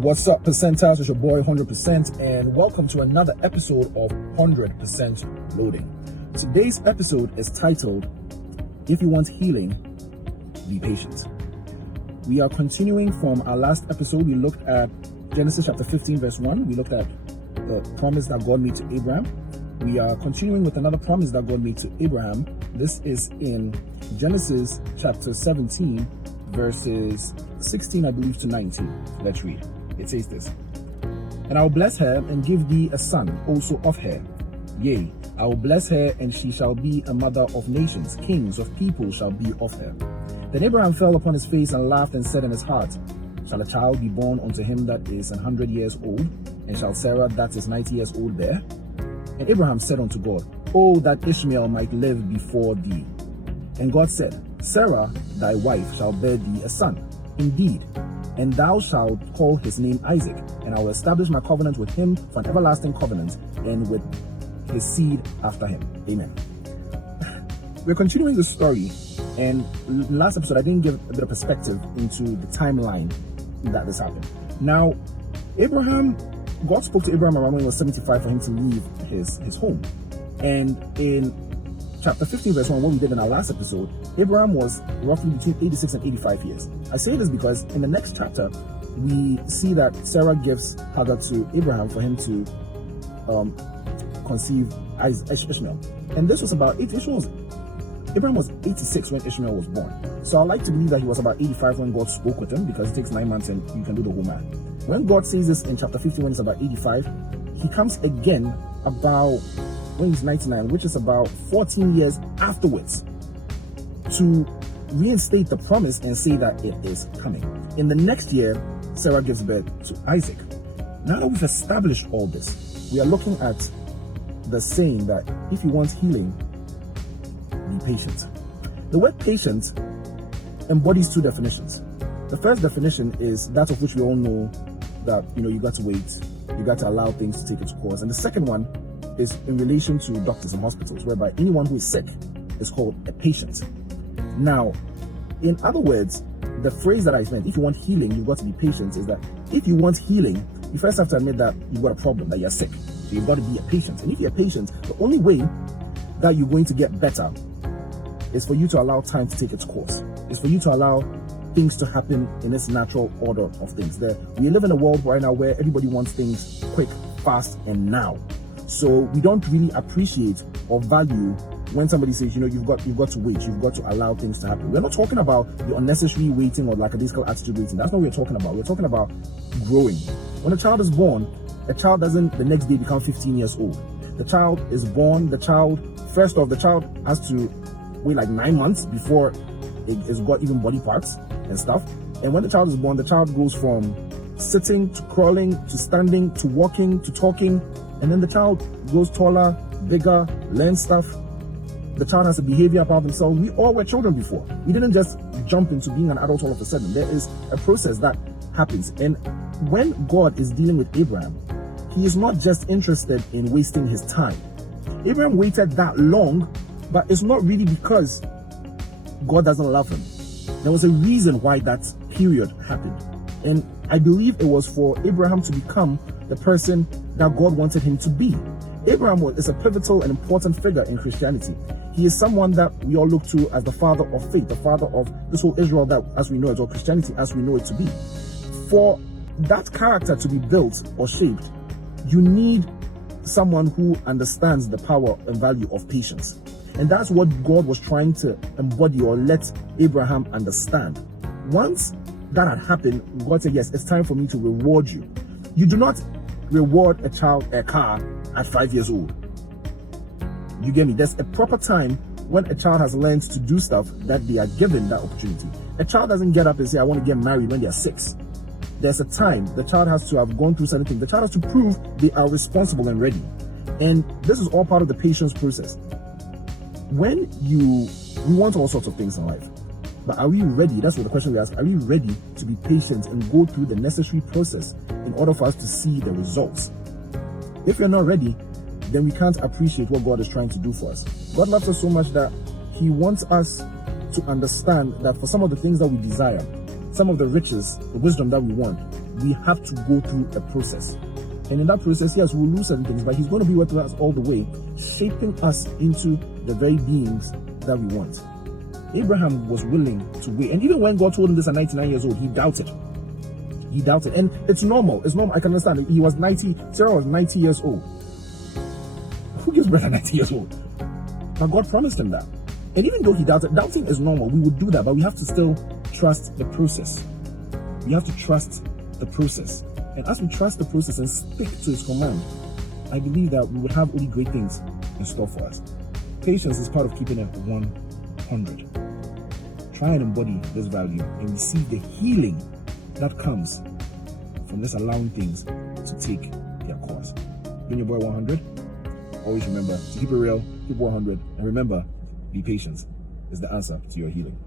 What's up, percentiles? It's your boy 100%, and welcome to another episode of 100% Loading. Today's episode is titled, If You Want Healing, Be Patient. We are continuing from our last episode. We looked at Genesis chapter 15 verse 1. We looked at the promise that God made to Abraham. We are continuing with another promise that God made to Abraham. This is in Genesis chapter 17 verses 16, I believe, to 19. Let's read. It says this: And I will bless her and give thee a son also of her. Yea, I will bless her, and she shall be a mother of nations. Kings of people shall be of her. Then Abraham fell upon his face and laughed and said in his heart, Shall a child be born unto him that is 100 years old? And shall Sarah that is 90 years old bear? And Abraham said unto God, Oh, that Ishmael might live before thee. And God said, Sarah thy wife shall bear thee a son. Indeed, and thou shalt call his name Isaac, and I will establish my covenant with him for an everlasting covenant, and with his seed after him. Amen. We're continuing the story, and last episode I didn't give a bit of perspective into the timeline that this happened. Now, God spoke to Abraham around when he was 75 for him to leave his home. And in chapter 15 verse 1, what we did in our last episode, Abraham was roughly between 86 and 85 years. I say this because in the next chapter, we see that Sarah gives Hagar to Abraham for him to conceive Ishmael. And this was about, Abraham was 86 when Ishmael was born. So I like to believe that he was about 85 when God spoke with him, because it takes 9 months and you can do the whole math. When God says this in chapter 50 when he's about 85, he comes again about when he's 99, which is about 14 years afterwards, to reinstate the promise and say that it is coming. In the next year, Sarah gives birth to Isaac. Now that we've established all this, we are looking at the saying that if you want healing, be patient. The word patient embodies two definitions. The first definition is that of which we all know, that you got to wait, you got to allow things to take its course. And the second one is in relation to doctors and hospitals, whereby anyone who is sick is called a patient. Now, in other words, the phrase that I meant, if you want healing, you've got to be patient, is that if you want healing, you first have to admit that you've got a problem, that you're sick. So you've got to be a patient. And if you're a patient, the only way that you're going to get better is for you to allow time to take its course. It's for you to allow things to happen in its natural order of things. We live in a world right now where everybody wants things quick, fast, and now. So we don't really appreciate or value when somebody says, you've got to wait, you've got to allow things to happen. We're not talking about the unnecessary waiting or lackadaisical attitude waiting. That's not what we're talking about. We're talking about growing. When a child is born, a child doesn't the next day become 15 years old. The child is born, the child has to wait like 9 months before it's got even body parts and stuff. And when the child is born, the child goes from sitting to crawling to standing to walking to talking. And then the child grows taller, bigger, learns stuff. The child has a behavior about themselves. We all were children before. We didn't just jump into being an adult all of a sudden. There is a process that happens. And when God is dealing with Abraham, he is not just interested in wasting his time. Abraham waited that long, but it's not really because God doesn't love him. There was a reason why that period happened. And I believe it was for Abraham to become the person that God wanted him to be. Abraham is a pivotal and important figure in Christianity. He is someone that we all look to as the father of faith, the father of this whole Israel that as we know it, or Christianity as we know it to be. For that character to be built or shaped, you need someone who understands the power and value of patience. And that's what God was trying to embody or let Abraham understand. Once that had happened, God said, yes, it's time for me to reward you. You do not reward a child a car at 5 years old. You get me? There's a proper time when a child has learned to do stuff that they are given that opportunity. A child doesn't get up and say, I want to get married when they're 6. There's a time the child has to have gone through certain things. The child has to prove they are responsible and ready. And this is all part of the patience process. We want all sorts of things in life, but are we ready? That's what the question we ask. Are we ready to be patient and go through the necessary process in order for us to see the results? If we're not ready, then we can't appreciate what God is trying to do for us. God loves us so much that he wants us to understand that for some of the things that we desire, some of the riches, the wisdom that we want, we have to go through a process. And in that process, yes, we'll lose certain things, but he's going to be with us all the way, shaping us into the very beings that we want. Abraham was willing to wait. And even when God told him this at 99 years old, he doubted. He doubted. And it's normal. It's normal. I can understand. He was 90. Sarah was 90 years old. Who gives birth at 90 years old? But God promised him that. And even though he doubted, doubting is normal. We would do that, but we have to still trust the process. We have to trust the process. And as we trust the process and stick to his command, I believe that we will have only great things in store for us. Patience is part of keeping it 100. Try and embody this value and receive the healing that comes from just allowing things to take their course. Been your boy 100. Always remember to keep it real, keep 100, and remember, be patient is the answer to your healing.